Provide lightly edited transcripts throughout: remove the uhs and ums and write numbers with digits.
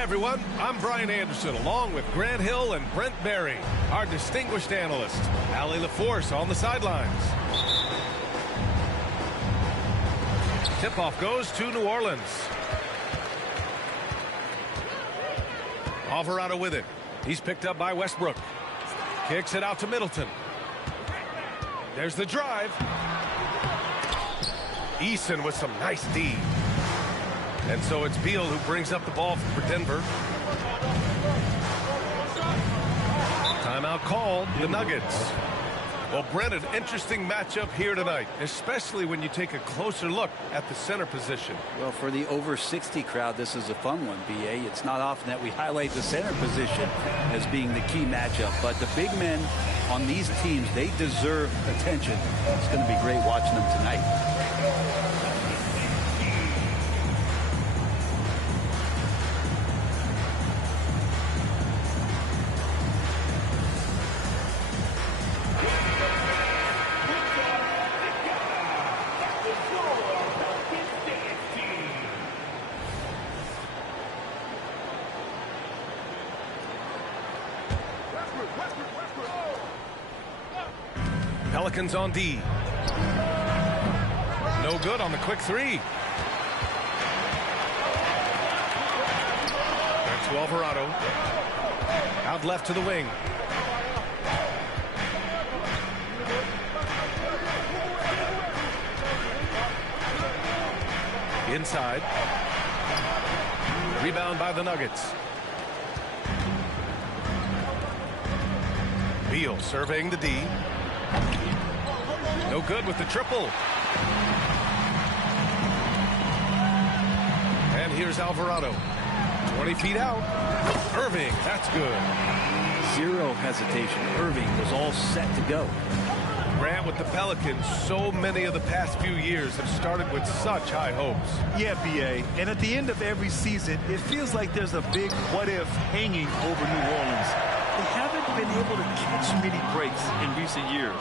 Hi, everyone. I'm Brian Anderson, along with Grant Hill and Brent Berry, our distinguished analyst. Allie LaForce on the sidelines. Tip-off goes to New Orleans. Alvarado with it. He's picked up by Westbrook. Kicks it out to Middleton. There's the drive. Eason with some nice D. And so it's Beal who brings up the ball for Denver. Timeout called, the Nuggets. Well, Brent, an interesting matchup here tonight, especially when you take a closer look at the center position. Well, for the over 60 crowd, this is a fun one, B.A. It's not often that we highlight the center position as being the key matchup, but the big men on these teams, they deserve attention. It's going to be great watching them tonight. Pelicans on D. No good on the quick three. Back to Alvarado. Out left to the wing. Inside. Rebound by the Nuggets. Beal surveying the D. No good with the triple. And here's Alvarado. 20 feet out. Irving, that's good. Zero hesitation. Irving was all set to go. Grant, with the Pelicans, so many of the past few years have started with such high hopes. Yeah, B.A. And at the end of every season, it feels like there's a big what-if hanging over New Orleans. They haven't been able to catch many breaks in recent years.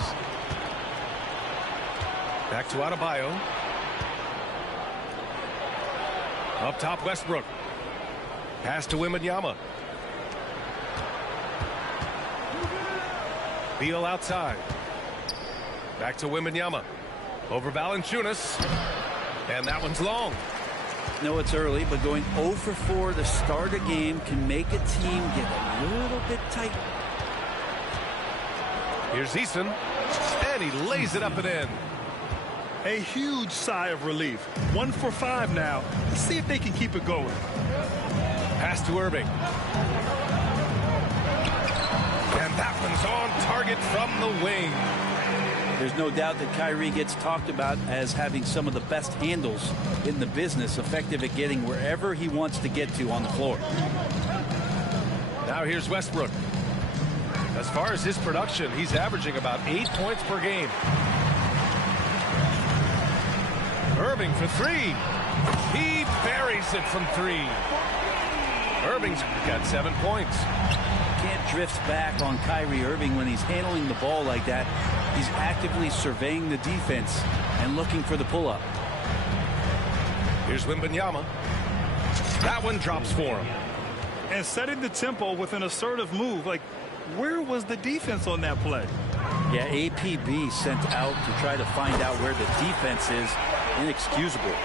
Back to Adebayo. Up top, Westbrook. Pass to Wembanyama. Beal outside. Back to Wembanyama. Over Valanciunas. And that one's long. No, it's early, but going 0 for 4 to start a game can make a team get a little bit tight. Here's Eason. And he lays it up and in. A huge sigh of relief. 1 for 5 now. Let's see if they can keep it going. Pass to Irving. And that one's on target from the wing. There's no doubt that Kyrie gets talked about as having some of the best handles in the business, effective at getting wherever he wants to get to on the floor. Now here's Westbrook. As far as his production, he's averaging about 8 points per game. Irving for three. He buries it from three. Irving's got 7 points. Can't drift back on Kyrie Irving when he's handling the ball like that. He's actively surveying the defense and looking for the pull-up. Here's Wembanyama. That one drops for him. And setting the tempo with an assertive move. Like, where was the defense on that play? Yeah, APB sent out to try to find out where the defense is. Inexcusable.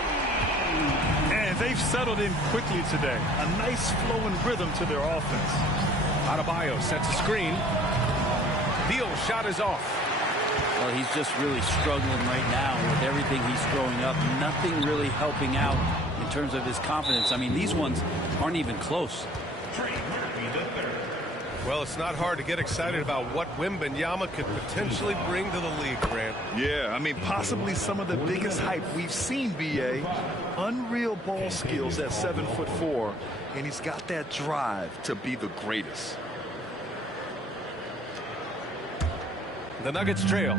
And they've settled in quickly today. A nice flowing rhythm to their offense. Adebayo sets a screen. Beal's shot is off. Well, he's just really struggling right now with everything he's throwing up. Nothing really helping out in terms of his confidence. I mean, these ones aren't even close. Well, it's not hard to get excited about what Wembanyama could potentially bring to the league, Grant. Yeah, I mean, possibly some of the biggest hype we've seen, B.A. Unreal ball skills at 7'4", and he's got that drive to be the greatest. The Nuggets trail.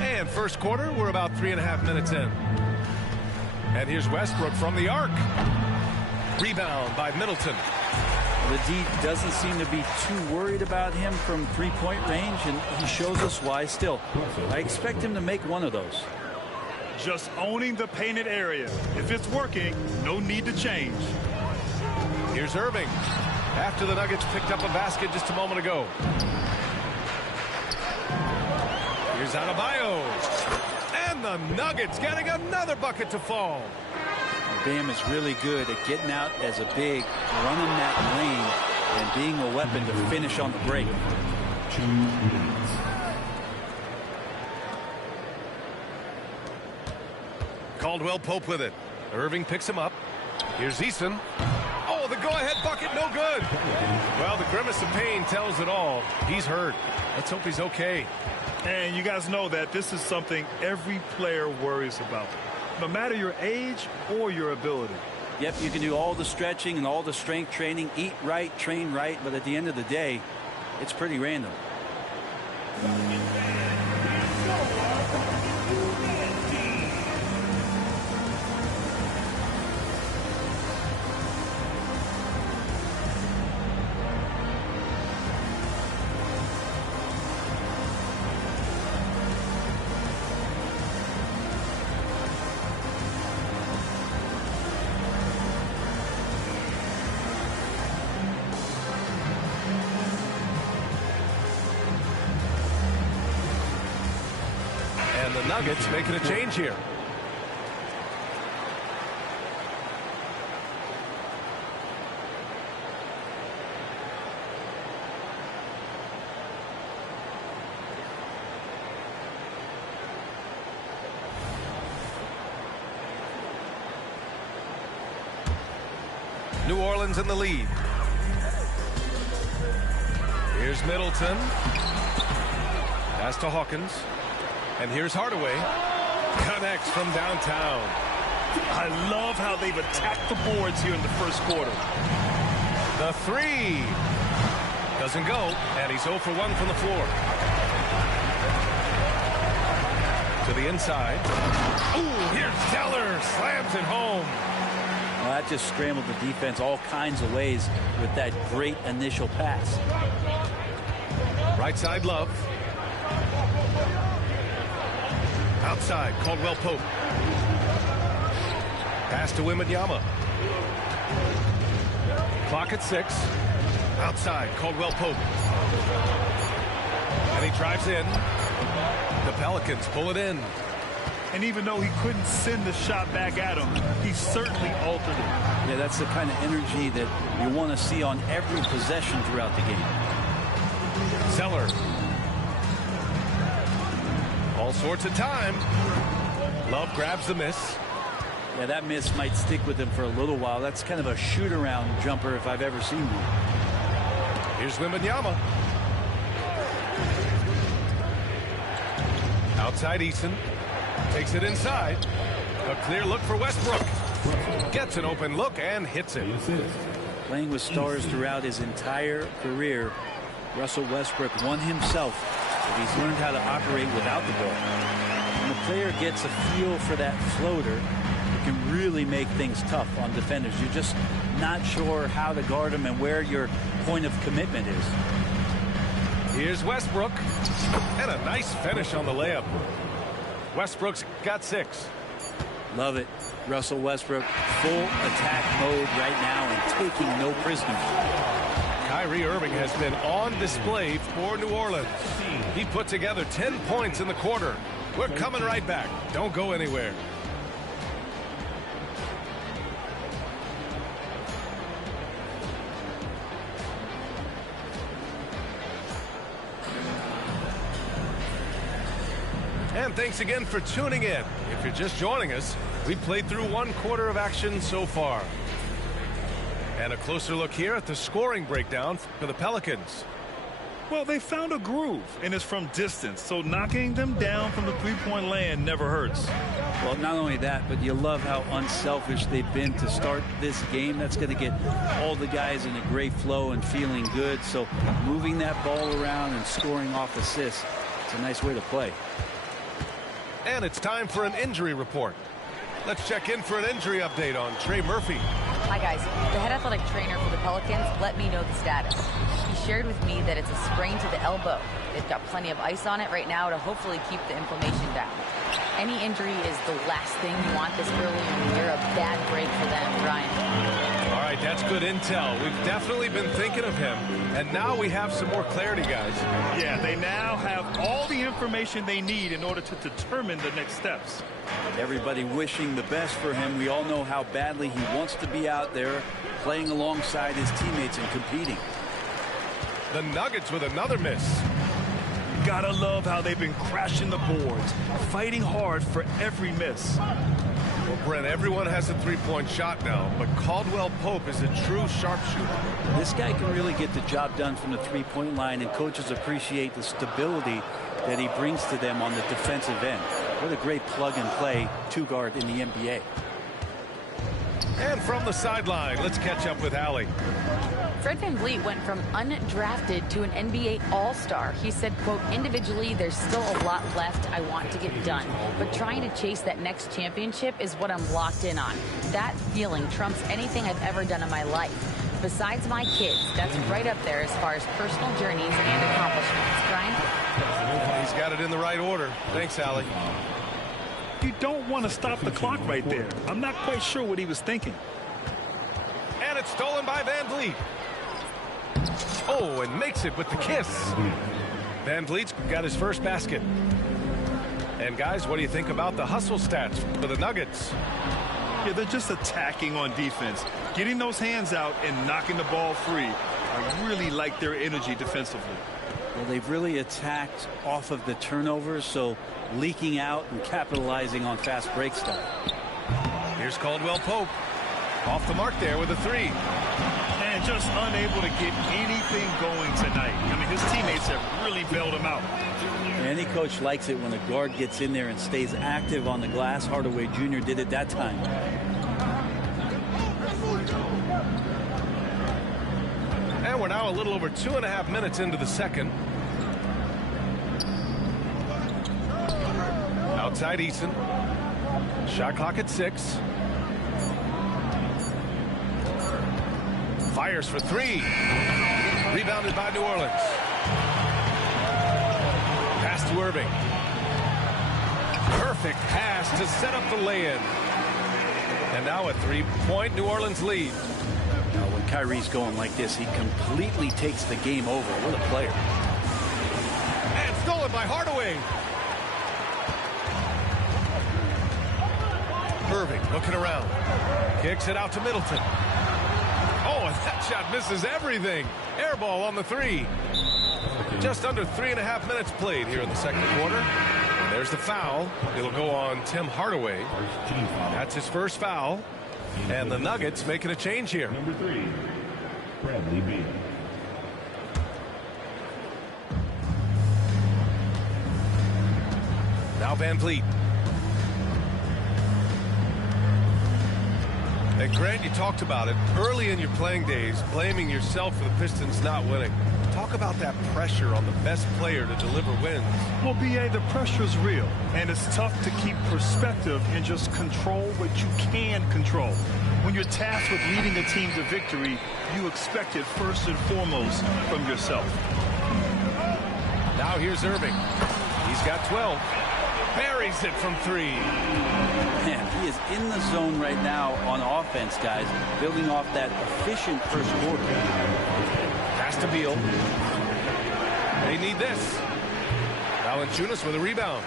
And first quarter, we're about 3.5 minutes in. And here's Westbrook from the arc. Rebound by Middleton. The D doesn't seem to be too worried about him from three-point range, and he shows us why still. I expect him to make one of those. Just owning the painted area. If it's working, no need to change. Here's Irving. After the Nuggets picked up a basket just a moment ago. Here's Adebayo. And the Nuggets getting another bucket to fall. Bam is really good at getting out as a big, running that lane, and being a weapon to finish on the break. 2 minutes. Caldwell Pope with it. Irving picks him up. Here's Eason. Oh, the go-ahead bucket, no good. Well, the grimace of pain tells it all. He's hurt. Let's hope he's okay. And you guys know that this is something every player worries about, no matter your age or your ability. Yep, you can do all the stretching and all the strength training, eat right, train right, but at the end of the day, it's pretty random. And the Nuggets making a change here. New Orleans in the lead. Here's Middleton. Pass to Hawkins. And here's Hardaway. Connects from downtown. I love how they've attacked the boards here in the first quarter. The three. Doesn't go. And he's 0 for 1 from the floor. To the inside. Ooh, here's Teller. Slams it home. Well, that just scrambled the defense all kinds of ways with that great initial pass. Right side, Love. Outside, Caldwell Pope. Pass to Wembanyama. Clock at 6. Outside, Caldwell Pope. And he drives in. The Pelicans pull it in. And even though he couldn't send the shot back at him, he certainly altered it. Yeah, that's the kind of energy that you want to see on every possession throughout the game. Zeller. All sorts of time. Love grabs the miss. Yeah, that miss might stick with him for a little while. That's kind of a shoot-around jumper if I've ever seen one. Here's Wembanyama. Outside Eason. Takes it inside. A clear look for Westbrook. Gets an open look and hits it. Playing with stars throughout his entire career, Russell Westbrook won himself. He's learned how to operate without the ball. When the player gets a feel for that floater, it can really make things tough on defenders. You're just not sure how to guard them and where your point of commitment is. Here's Westbrook. And a nice finish on the layup. Westbrook's got 6. Love it. Russell Westbrook, full attack mode right now and taking no prisoners. Kyrie Irving has been on display for New Orleans. He put together 10 points in the quarter. We're coming right back. Don't go anywhere. And thanks again for tuning in. If you're just joining us, we've played through 1 quarter of action so far. And a closer look here at the scoring breakdown for the Pelicans. Well, they found a groove, and it's from distance, so knocking them down from the three-point land never hurts. Well, not only that, but you love how unselfish they've been to start this game. That's going to get all the guys in a great flow and feeling good. So moving that ball around and scoring off assists, it's a nice way to play. And it's time for an injury report. Let's check in for an injury update on Trey Murphy. Hi, guys. The head athletic trainer for the Pelicans let me know the status. He shared with me that it's a sprain to the elbow. They've got plenty of ice on it right now to hopefully keep the inflammation down. Any injury is the last thing you want this early in the year. A bad break for them, Ryan. All right, that's good intel. We've definitely been thinking of him, and now we have some more clarity, guys. Yeah, they now have all the information they need in order to determine the next steps. Everybody wishing the best for him. We all know how badly he wants to be out there playing alongside his teammates and competing. The Nuggets with another miss. Gotta love how they've been crashing the boards, fighting hard for every miss. Well, Brent, everyone has a three-point shot now, but Caldwell Pope is a true sharpshooter. This guy can really get the job done from the three-point line, and coaches appreciate the stability that he brings to them on the defensive end. What a great plug-and-play two-guard in the NBA. And from the sideline, let's catch up with Allie. Fred VanVleet went from undrafted to an NBA All-Star. He said, quote, individually, there's still a lot left I want to get done, but trying to chase that next championship is what I'm locked in on. That feeling trumps anything I've ever done in my life. Besides my kids, that's right up there as far as personal journeys and accomplishments. Brian? He's got it in the right order. Thanks, Allie. You don't want to stop the clock right there. I'm not quite sure what he was thinking. And it's stolen by VanVleet. Oh, and makes it with the kiss. VanVleet's got his first basket. And guys, what do you think about the hustle stats for the Nuggets? Yeah, they're just attacking on defense. Getting those hands out and knocking the ball free. I really like their energy defensively. Well, they've really attacked off of the turnovers, so leaking out and capitalizing on fast break stuff. Here's Caldwell Pope. Off the mark there with a three. And just unable to get anything going tonight. I mean, his teammates have really bailed him out. Any coach likes it when a guard gets in there and stays active on the glass. Hardaway Jr. did it that time. And we're now a little over 2.5 minutes into the second. Outside Eason. Shot clock at 6. Fires for 3. Rebounded by New Orleans. Pass to Irving. Perfect pass to set up the lay-in. And now a 3-point New Orleans lead. Now, when Kyrie's going like this, he completely takes the game over. What a player. And stolen by Hardaway. Irving looking around. Kicks it out to Middleton. Oh, and that shot misses everything. Air ball on the 3. Just under 3.5 minutes played here in the second quarter. And there's the foul. It'll go on Tim Hardaway. That's his first foul. And the Nuggets making a change here. Number 3, Bradley Beal. Now VanVleet. And Grant, you talked about it early in your playing days, blaming yourself for the Pistons not winning. Talk about that pressure on the best player to deliver wins. Well, B.A., the pressure is real, and it's tough to keep perspective and just control what you can control. When you're tasked with leading a team to victory, you expect it first and foremost from yourself. Now here's Irving. He's got 12. Buries it from 3. Man, he is in the zone right now on offense, guys, building off that efficient first quarter. Pass to Beal. They need this. Valanciunas with a rebound.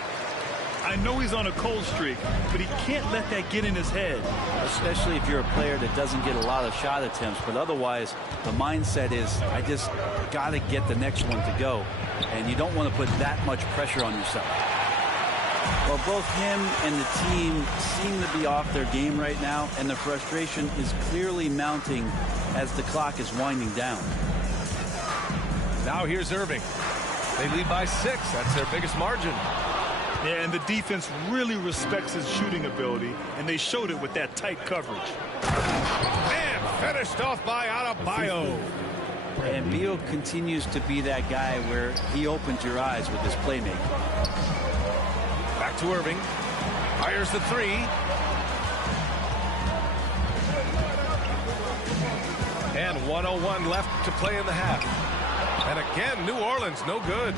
I know he's on a cold streak, but he can't let that get in his head. Especially if you're a player that doesn't get a lot of shot attempts, but otherwise the mindset is I just got to get the next one to go, and you don't want to put that much pressure on yourself. Well, both him and the team seem to be off their game right now, and the frustration is clearly mounting as the clock is winding down. Now here's Irving. They lead by 6. That's their biggest margin. Yeah, and the defense really respects his shooting ability, and they showed it with that tight coverage. And finished off by Adebayo. And Beal continues to be that guy where he opens your eyes with his playmaking. Back to Irving. Fires the 3. And 1:01 left to play in the half. And again, New Orleans no good.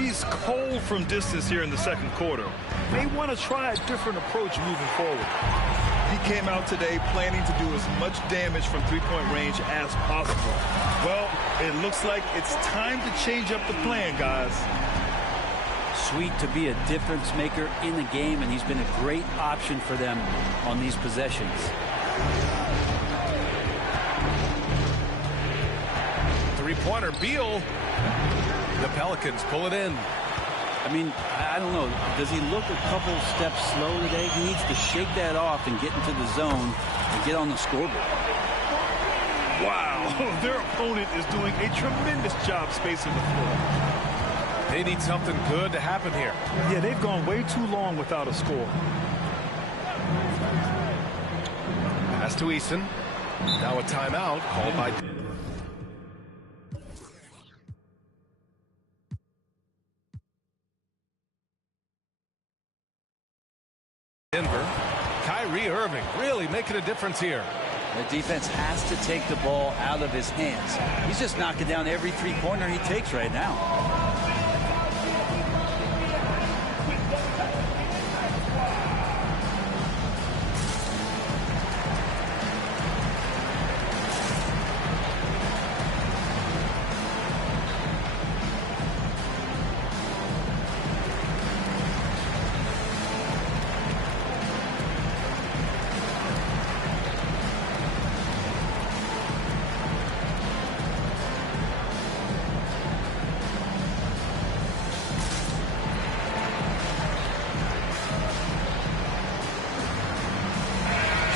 He's cold from distance here in the second quarter. They want to try a different approach moving forward. He came out today planning to do as much damage from three-point range as possible. Well, it looks like it's time to change up the plan, guys. Sweet to be a difference maker in the game, and he's been a great option for them on these possessions. Three-pointer, Beal. The Pelicans pull it in. I mean, I don't know. Does he look a couple steps slow today? He needs to shake that off and get into the zone and get on the scoreboard. Wow, their opponent is doing a tremendous job spacing the floor. They need something good to happen here. Yeah, they've gone way too long without a score. Pass to Eason. Now a timeout called by Denver. Kyrie Irving really making a difference here. The defense has to take the ball out of his hands. He's just knocking down every three-pointer he takes right now.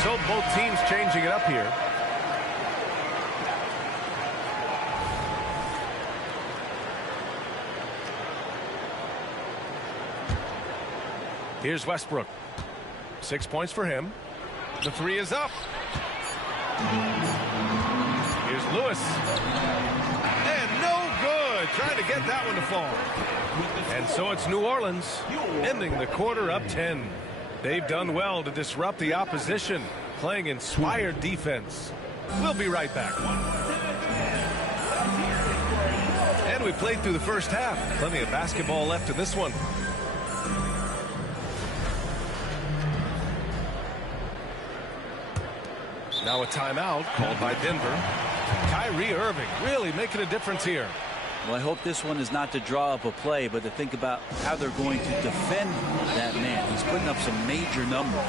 So both teams changing it up here. Here's Westbrook. 6 points for him. The three is up. Here's Lewis. And no good. Trying to get that one to fall. And so it's New Orleans ending the quarter up 10. They've done well to disrupt the opposition, playing inspired defense. We'll be right back. And we played through the first half. Plenty of basketball left in this one. Now a timeout called by Denver. Kyrie Irving really making a difference here. Well, I hope this one is not to draw up a play, but to think about how they're going to defend that man. He's putting up some major numbers.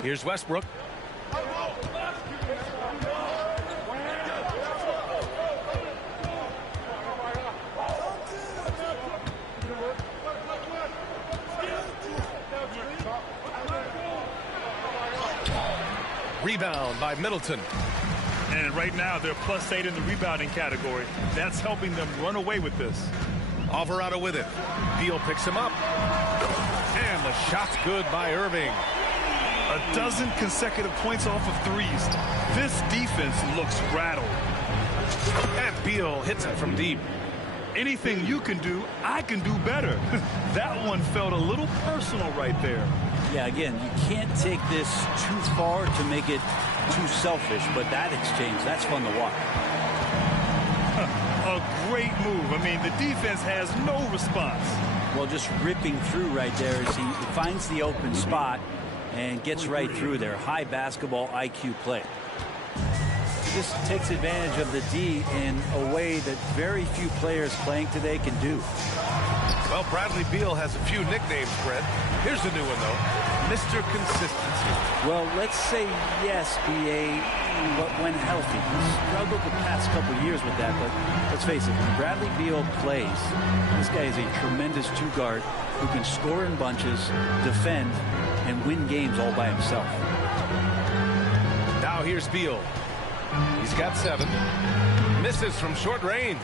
Here's Westbrook. Rebound by Middleton. And right now they're +8 in the rebounding category. That's helping them run away with this. Alvarado with it. Beal picks him up. And the shot's good by Irving. A dozen consecutive points off of threes. This defense looks rattled. And Beal hits it from deep. Anything you can do, I can do better. That one felt a little personal right there. Yeah, again, you can't take this too far to make it too selfish, but that exchange, that's fun to watch. A great move. I mean, the defense has no response. Well, just ripping through right there as he finds the open spot and gets right through there. High basketball IQ play. Just takes advantage of the D in a way that very few players playing today can do. Well, Bradley Beal has a few nicknames, Brett. Here's a new one, though. Mr. Consistency. Well, let's say yes, B.A., but when healthy. He's struggled the past couple years with that, but let's face it, when Bradley Beal plays, this guy is a tremendous two-guard who can score in bunches, defend, and win games all by himself. Now here's Beal. He's got 7. Misses from short range.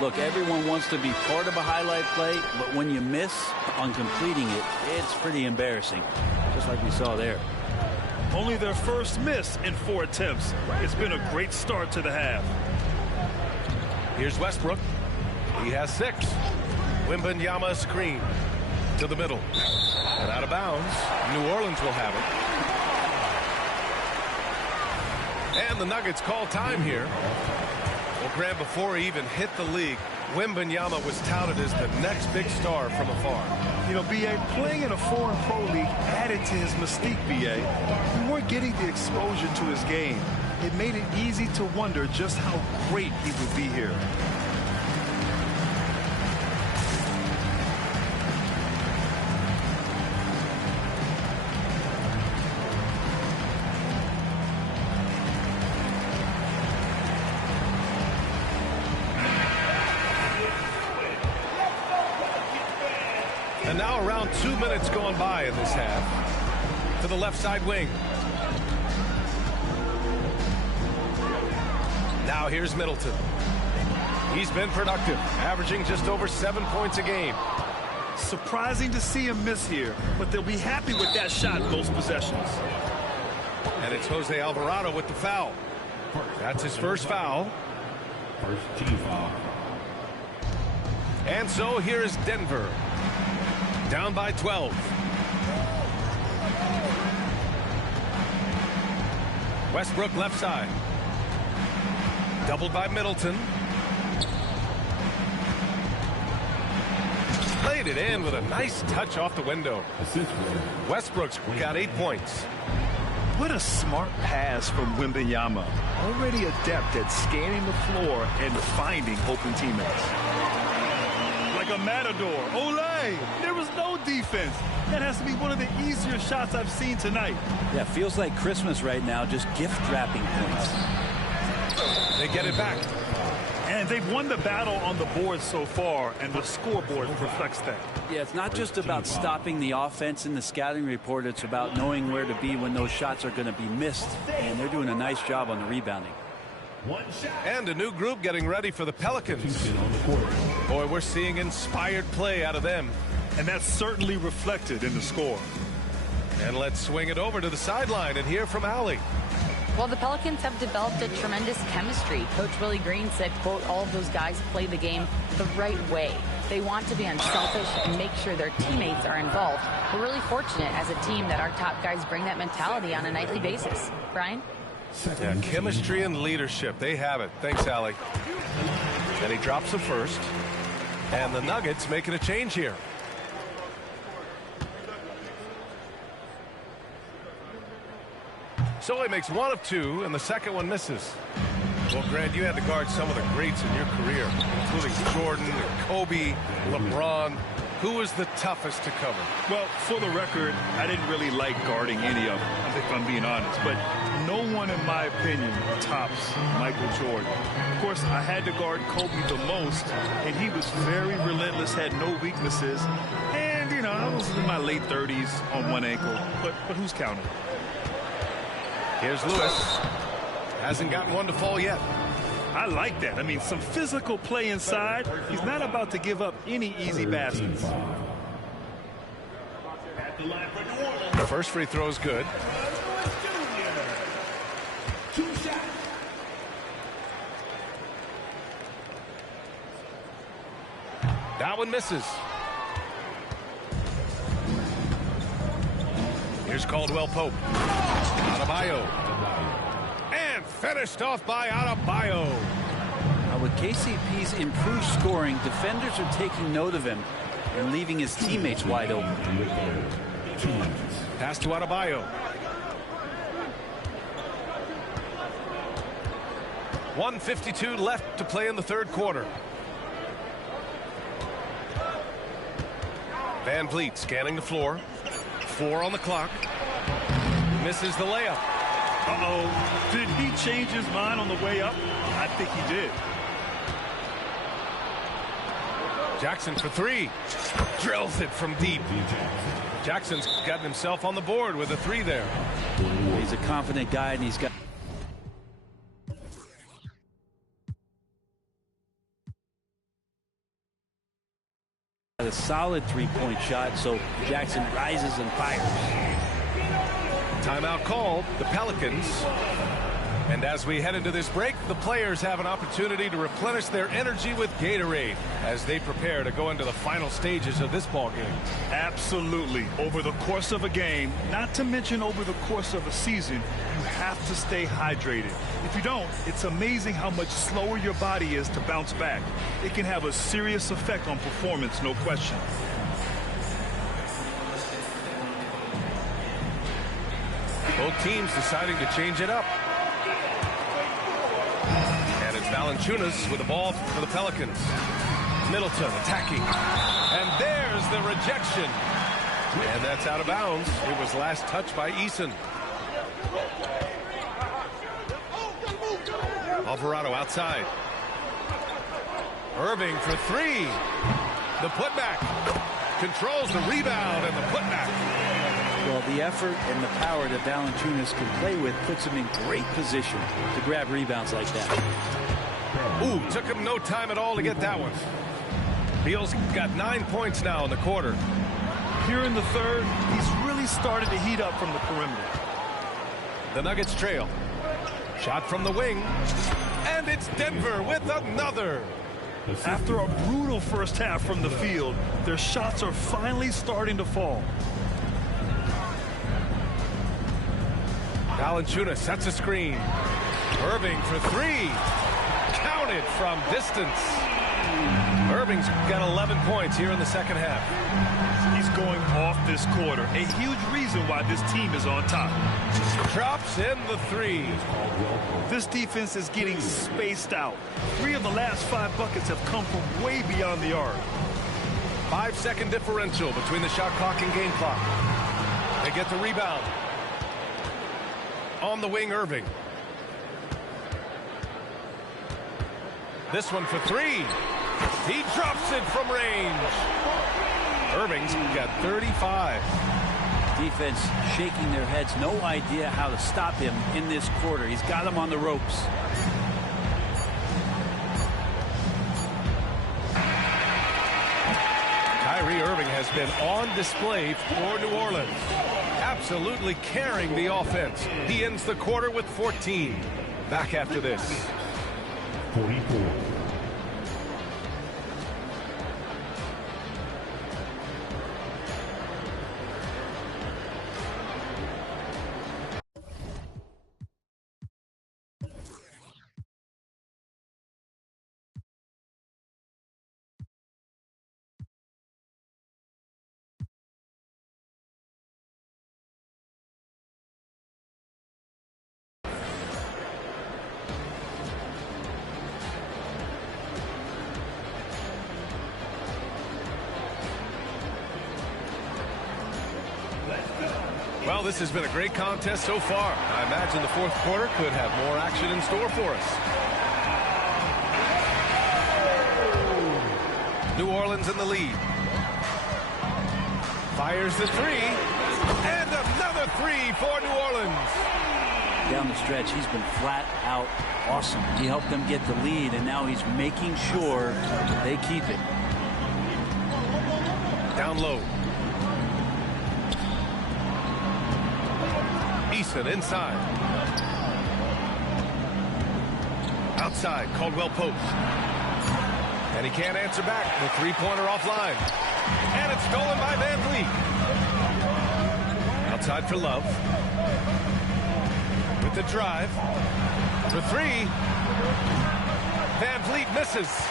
Look, everyone wants to be part of a highlight play, but when you miss on completing it, it's pretty embarrassing, just like we saw there. Only their first miss in 4 attempts. It's been a great start to the half. Here's Westbrook. He has 6. Wembanyama screen to the middle. And out of bounds. New Orleans will have it. And the Nuggets call time here. Well, Graham, before he even hit the league, Wembanyama was touted as the next big star from afar. You know, B.A., playing in a foreign pro league added to his mystique, B.A. We weren't getting the exposure to his game. It made it easy to wonder just how great he would be here. And now around 2 minutes going by in this half. To the left side wing. Now here's Middleton. He's been productive, averaging just over 7 points a game. Surprising to see him miss here, but they'll be happy with that shot most possessions. And it's Jose Alvarado with the foul. That's his first foul. First team foul. And so here is Denver. Down by 12. Westbrook left side. Doubled by Middleton. Laid it in with a nice touch off the window. Westbrook's got 8 points. What a smart pass from Wembanyama. Already adept at scanning the floor and finding open teammates. Like a matador. Olay! There was no defense. That has to be one of the easier shots I've seen tonight. Yeah, feels like Christmas right now, just gift wrapping points. They get it back. And they've won the battle on the board so far, and the scoreboard reflects that. Yeah, it's not just about stopping the offense in the scouting report. It's about knowing where to be when those shots are going to be missed. And they're doing a nice job on the rebounding. And a new group getting ready for the Pelicans. Boy, we're seeing inspired play out of them. And that's certainly reflected in the score. And let's swing it over to the sideline and hear from Allie. Well, the Pelicans have developed a tremendous chemistry. Coach Willie Green said, quote, all of those guys play the game the right way. They want to be unselfish and make sure their teammates are involved. We're really fortunate as a team that our top guys bring that mentality on a nightly basis. Brian? Yeah, chemistry and leadership. They have it. Thanks, Allie. And he drops the first. And the Nuggets making a change here. So he makes 1 of 2, and the second one misses. Well, Grant, you had to guard some of the greats in your career, including Jordan, Kobe, LeBron. Who was the toughest to cover? Well, for the record, I didn't really like guarding any of them, if I'm being honest. But no one, in my opinion, tops Michael Jordan. Of course, I had to guard Kobe the most, and he was very relentless, had no weaknesses. And, you know, I was in my late 30s on one ankle. But who's counting? Here's Lewis. Hasn't gotten one to fall yet. I like that. I mean, some physical play inside. He's not about to give up any easy baskets. The first free throw is good. That one misses. Here's Caldwell Pope. Adebayo. And finished off by Adebayo. Now with KCP's improved scoring, defenders are taking note of him and leaving his teammates wide open. Pass to Adebayo. 1:52 left to play in the third quarter. Van Vliet scanning the floor. 4 on the clock. Misses the layup. Uh-oh. Did he change his mind on the way up? I think he did. Jackson for 3. Drills it from deep. Jackson's gotten himself on the board with a 3 there. He's a confident guy, and he's got a solid three-point shot, so Jackson rises and fires. Timeout called, the Pelicans. And as we head into this break, the players have an opportunity to replenish their energy with Gatorade as they prepare to go into the final stages of this ball game. Absolutely. Over the course of a game, not to mention over the course of a season, you have to stay hydrated. If you don't, it's amazing how much slower your body is to bounce back. It can have a serious effect on performance, no question. Both teams deciding to change it up. And it's Valanciunas with the ball for the Pelicans. Middleton attacking. And there's the rejection. And that's out of bounds. It was last touched by Eason. Alvarado outside. Irving for 3. The putback. Controls the rebound and the putback. Well, the effort and the power that Valanciunas can play with puts him in great position to grab rebounds like that. Ooh, took him no time at all to get that one. Beal's got 9 points now in the quarter. Here in the third, he's really started to heat up from the perimeter. The Nuggets trail. Shot from the wing. And it's Denver with another. After a brutal first half from the field, their shots are finally starting to fall. Valanciunas sets a screen. Irving for 3. Counted from distance. Irving's got 11 points here in the second half. He's going off this quarter. A huge reason why this team is on top. Drops in the 3. This defense is getting spaced out. 3 of the last 5 buckets have come from way beyond the arc. 5-second differential between the shot clock and game clock. They get the rebound. On the wing, Irving. This one for 3. He drops it from range. Irving's got 35. Defense shaking their heads. No idea how to stop him in this quarter. He's got him on the ropes. Kyrie Irving has been on display for New Orleans. Absolutely carrying the offense. He ends the quarter with 14. Back after this. 44. Well, this has been a great contest so far. I imagine the fourth quarter could have more action in store for us. New Orleans in the lead. Fires the 3. And another 3 for New Orleans. Down the stretch, he's been flat out awesome. He helped them get the lead, and now he's making sure they keep it. Down low. Eason inside. Outside, Caldwell Pope. And he can't answer back. The three-pointer offline. And it's stolen by Van Vliet. Outside for Love. With the drive. For 3. Van Vliet misses.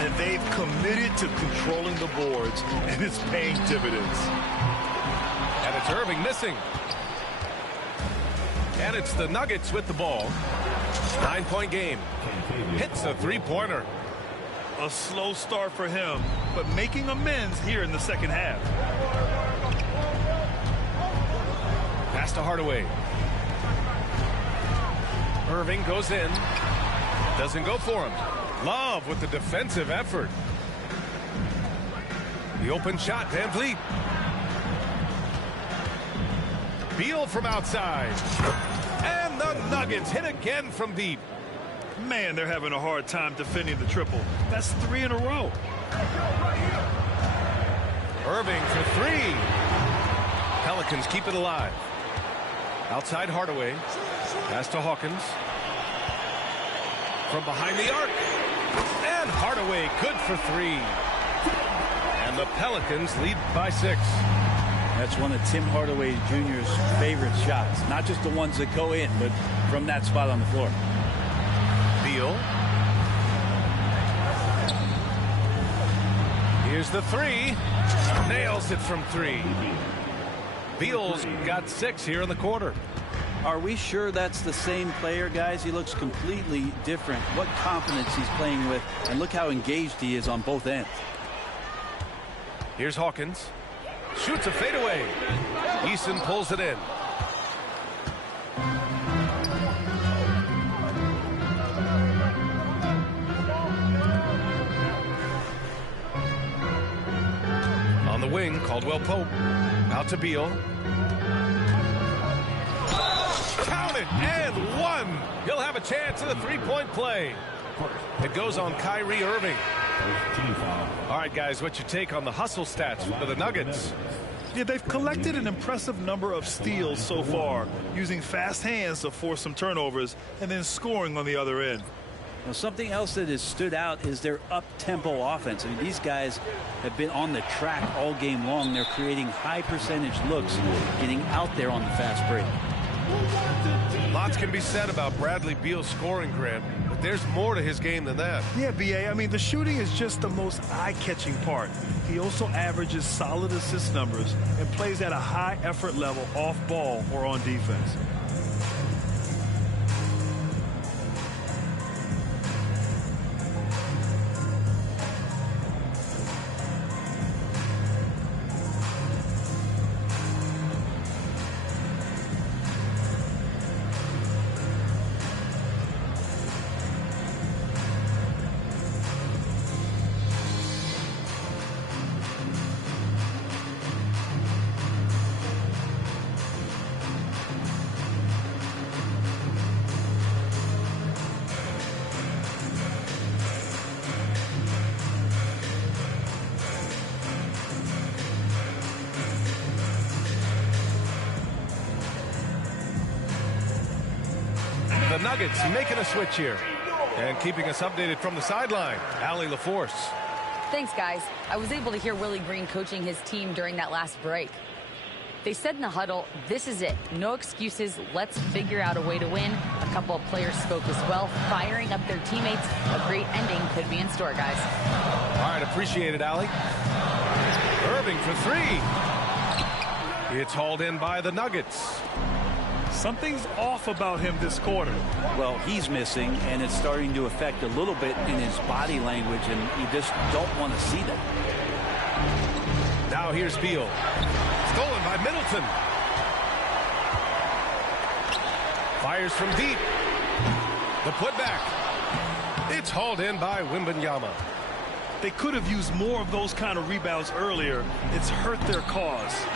And they've committed to controlling the boards, and it's paying dividends. And it's Irving missing. And it's the Nuggets with the ball. 9-point game. Hits a three-pointer. A slow start for him, but making amends here in the second half. Pass to Hardaway. Irving goes in. Doesn't go for him. Love with the defensive effort. The open shot, Van Vliet. Beal from outside. And the Nuggets hit again from deep. Man, they're having a hard time defending the triple. That's 3 in a row. Irving for 3. Pelicans keep it alive. Outside Hardaway. Pass to Hawkins. From behind the arc. And Hardaway good for 3. And the Pelicans lead by 6. That's one of Tim Hardaway Jr.'s favorite shots. Not just the ones that go in, but from that spot on the floor. Beal. Here's the 3. Nails it from 3. Beal's got 6 here in the quarter. Are we sure that's the same player, guys? He looks completely different. What confidence he's playing with, and look how engaged he is on both ends. Here's Hawkins. Shoots a fadeaway. Eason pulls it in. On the wing, Caldwell Pope. Out to Beal. Count it, and 1. He'll have a chance at a three-point play. It goes on Kyrie Irving. All right, guys, what's your take on the hustle stats for the Nuggets? Yeah, they've collected an impressive number of steals so far, using fast hands to force some turnovers and then scoring on the other end. Now, something else that has stood out is their up-tempo offense. I mean, these guys have been on the track all game long. They're creating high-percentage looks, getting out there on the fast break. Lots can be said about Bradley Beal's scoring, Grant, but there's more to his game than that. Yeah, B.A., I mean, the shooting is just the most eye-catching part. He also averages solid assist numbers and plays at a high effort level off ball or on defense. The Nuggets making a switch here and keeping us updated from the sideline. Allie LaForce. Thanks, guys. I was able to hear Willie Green coaching his team during that last break. They said in the huddle, this is it. No excuses. Let's figure out a way to win. A couple of players spoke as well, firing up their teammates. A great ending could be in store, guys. All right, appreciate it, Allie. Irving for 3. It's hauled in by the Nuggets. Something's off about him this quarter. Well, he's missing, and it's starting to affect a little bit in his body language, and you just don't want to see that. Now here's Beal. Stolen by Middleton. Fires from deep. The putback. It's hauled in by Wembanyama. They could have used more of those kind of rebounds earlier. It's hurt their cause.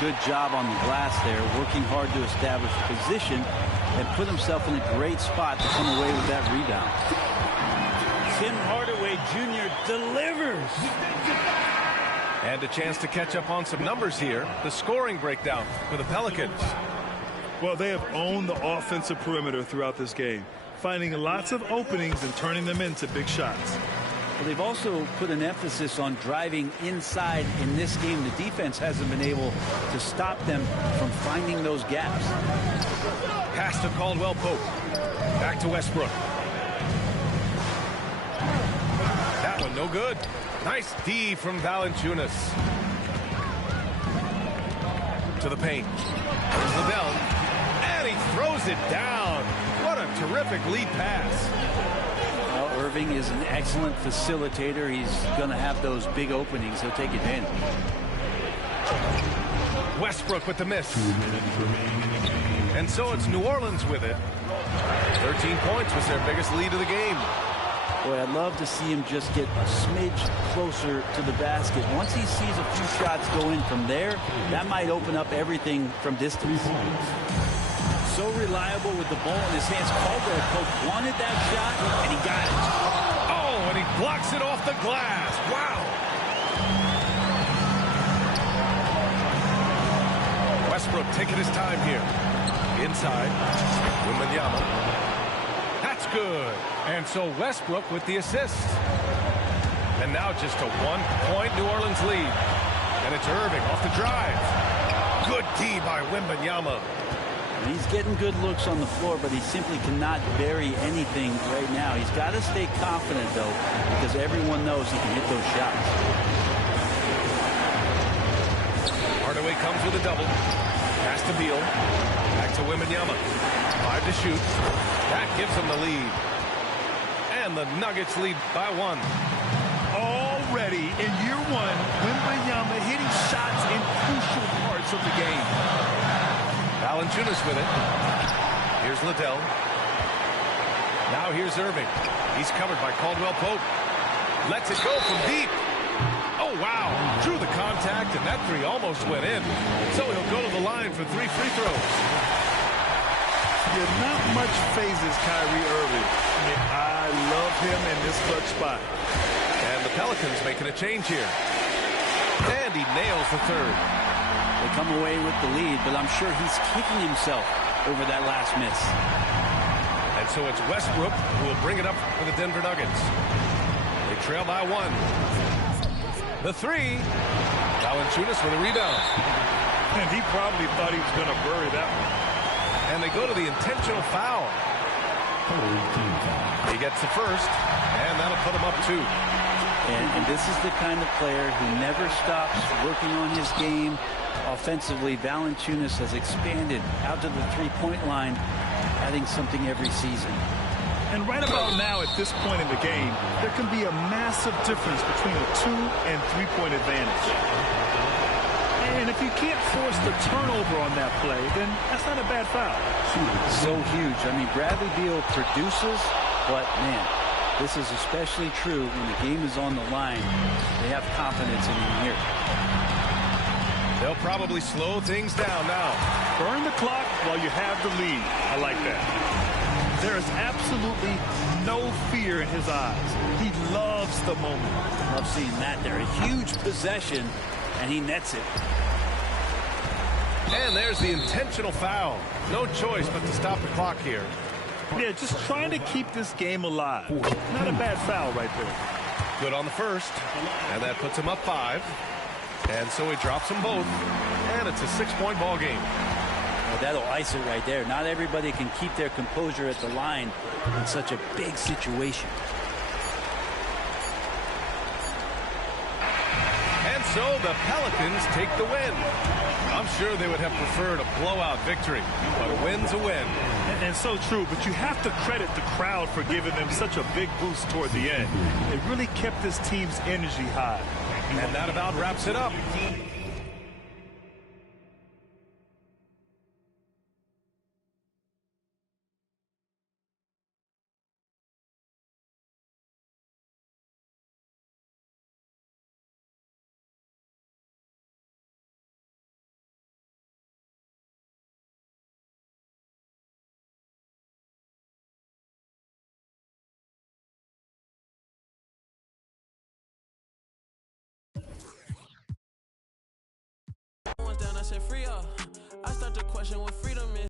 Good job on the glass there, working hard to establish a position and put himself in a great spot to come away with that rebound. Tim Hardaway Jr. delivers. And a chance to catch up on some numbers here. The scoring breakdown for the Pelicans. Well, they have owned the offensive perimeter throughout this game, finding lots of openings and turning them into big shots. Well, they've also put an emphasis on driving inside in this game. The defense hasn't been able to stop them from finding those gaps. Pass to Caldwell Pope. Back to Westbrook. That one no good. Nice D from Valanciunas. To the paint. There's Liddell. And he throws it down. What a terrific lead pass. Well, Irving is an excellent facilitator. He's going to have those big openings. He'll take advantage. Westbrook with the miss. And so it's New Orleans with it. 13 points was their biggest lead of the game. Boy, I'd love to see him just get a smidge closer to the basket. Once he sees a few shots go in from there, that might open up everything from distance. So reliable with the ball in his hands. Caldwell Pope wanted that shot, and he got it. Oh, and he blocks it off the glass. Wow. Westbrook taking his time here. Inside. Wembanyama. That's good. And so Westbrook with the assist. And now just a 1-point New Orleans lead. And it's Irving off the drive. Good D by Wembanyama. He's getting good looks on the floor, but he simply cannot bury anything right now. He's got to stay confident, though, because everyone knows he can hit those shots. Hardaway comes with a double. Pass to Beal. Back to Wembanyama. 5 to shoot. That gives them the lead. And the Nuggets lead by 1. Already in year 1, Wembanyama hitting shots in crucial parts of the game. Valanciunas with it. Here's Liddell. Now here's Irving. He's covered by Caldwell Pope. Lets it go from deep. Oh, wow. Drew the contact, and that three almost went in. So he'll go to the line for 3 free throws. Yeah, not much phases Kyrie Irving. I mean, I love him in this clutch spot. And the Pelicans making a change here. And he nails the third. They come away with the lead, but I'm sure he's kicking himself over that last miss. And so it's Westbrook who will bring it up for the Denver Nuggets. They trail by 1. The three. Valanciunas with a rebound. And he probably thought he was going to bury that one. And they go to the intentional foul. He gets the first, and that'll put him up 2. And this is the kind of player who never stops working on his game. Offensively, Valanciunas has expanded out to the three-point line, adding something every season. And right about now, at this point in the game, there can be a massive difference between a 2- and 3-point advantage. And if you can't force the turnover on that play, then that's not a bad foul. So huge. I mean, Bradley Beal produces, but, man, this is especially true when the game is on the line. They have confidence in him here. They'll probably slow things down now. Burn the clock while you have the lead. I like that. There is absolutely no fear in his eyes. He loves the moment. Love seeing that there. A huge possession, and he nets it. And there's the intentional foul. No choice but to stop the clock here. Yeah, just trying to keep this game alive. Not a bad foul right there. Good on the first. And that puts him up 5. And so he drops them both. And it's a 6-point ball game. Well, that'll ice it right there. Not everybody can keep their composure at the line in such a big situation. And so the Pelicans take the win. I'm sure they would have preferred a blowout victory, but a win's a win. And so true, but you have to credit the crowd for giving them such a big boost toward the end. It really kept this team's energy high. And that about wraps it up. Down, I said free up. I start to question what freedom is.